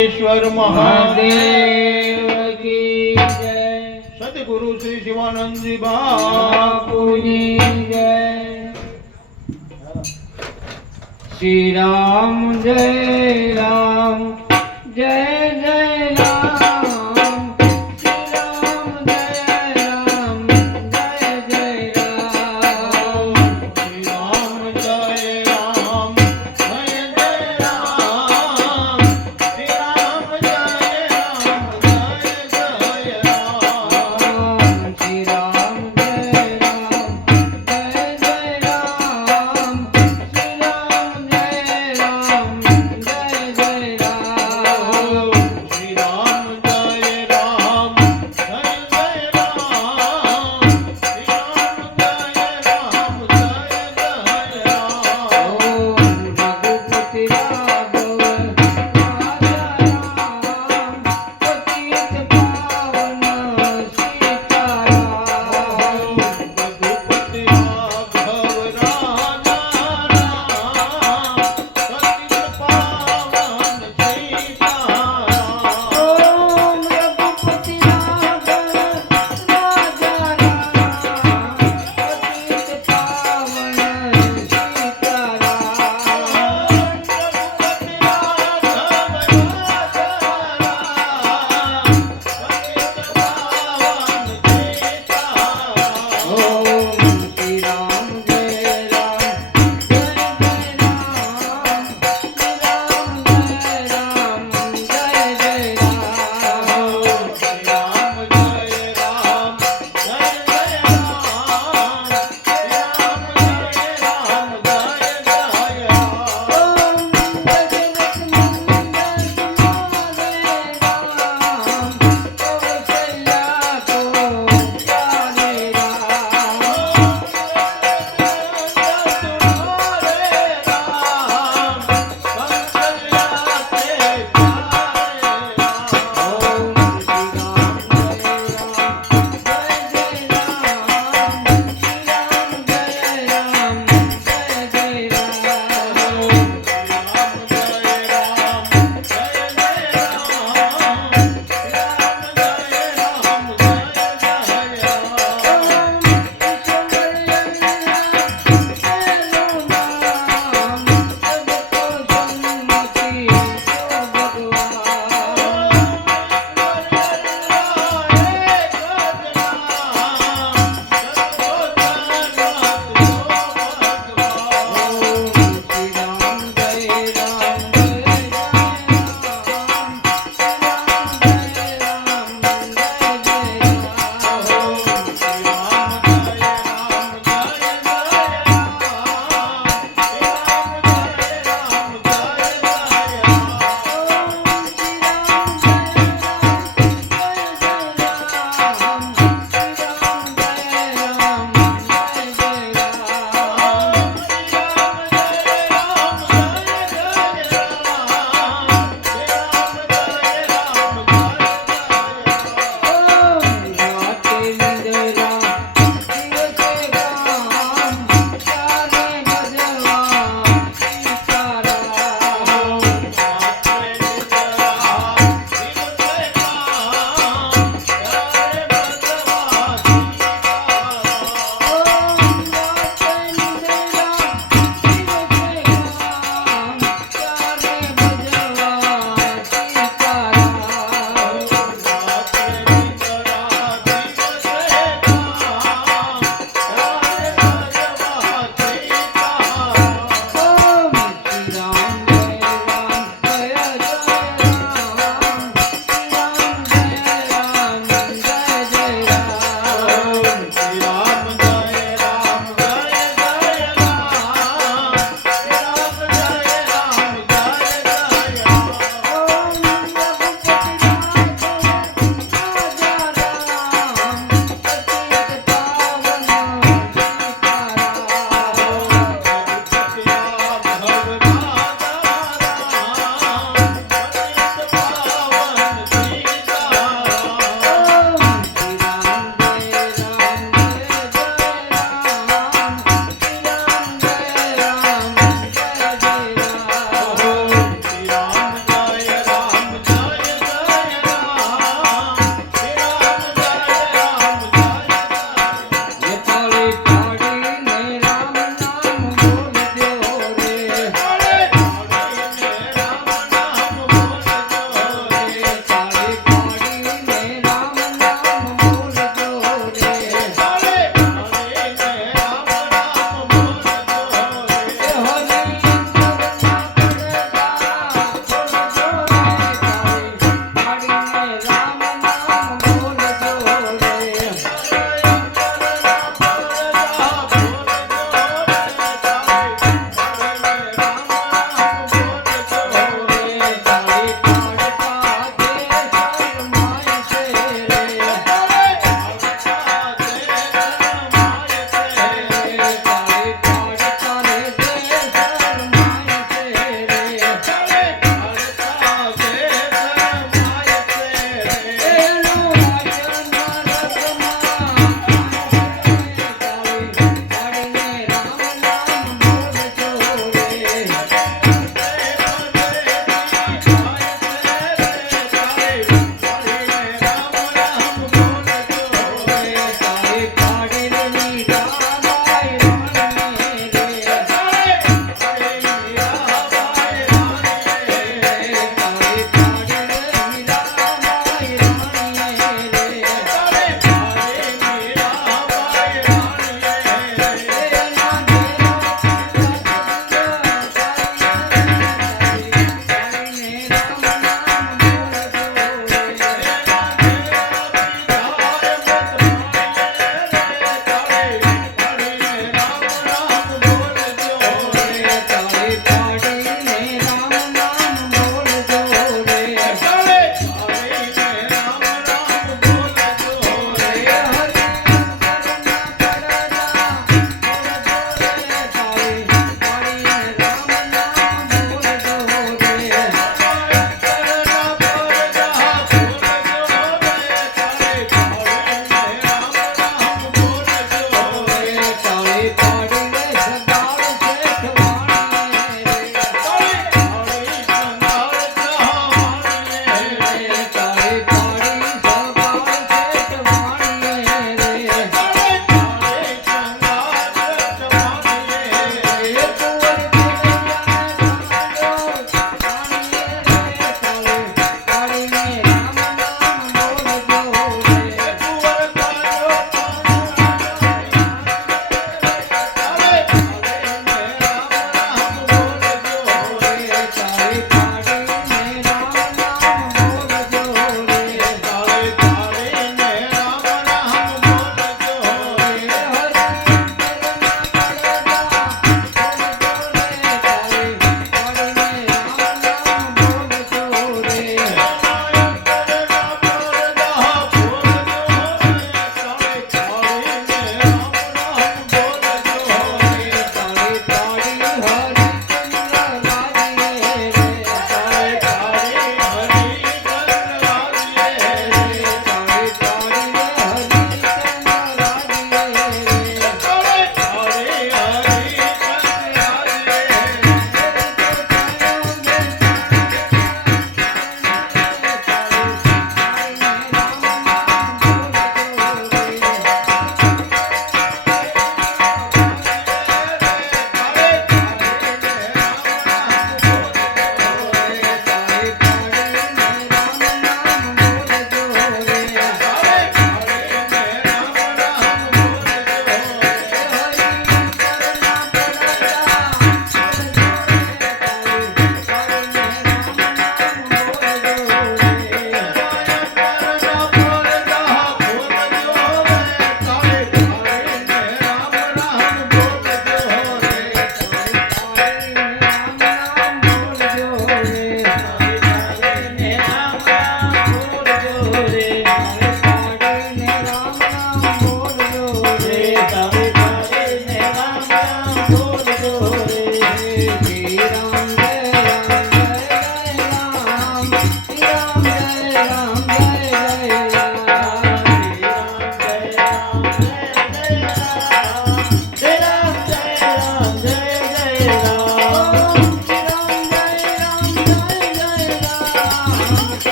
महादेव की सतगुरु श्री शिवानंद जी बापू जी जय श्री राम जय राम जय जय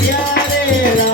Yeah.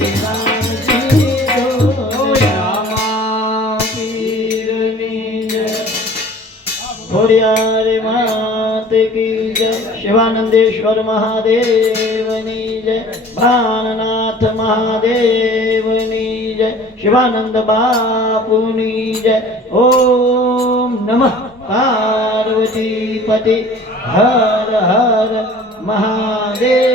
भोया मा जय भोर्याी जय शिवानन्देश्वर महादेवनी जय भाननाथ महादेवनी जय शिवानन्द बापुनि जय ॐ नमः पार्वतीपति हर हर महादेव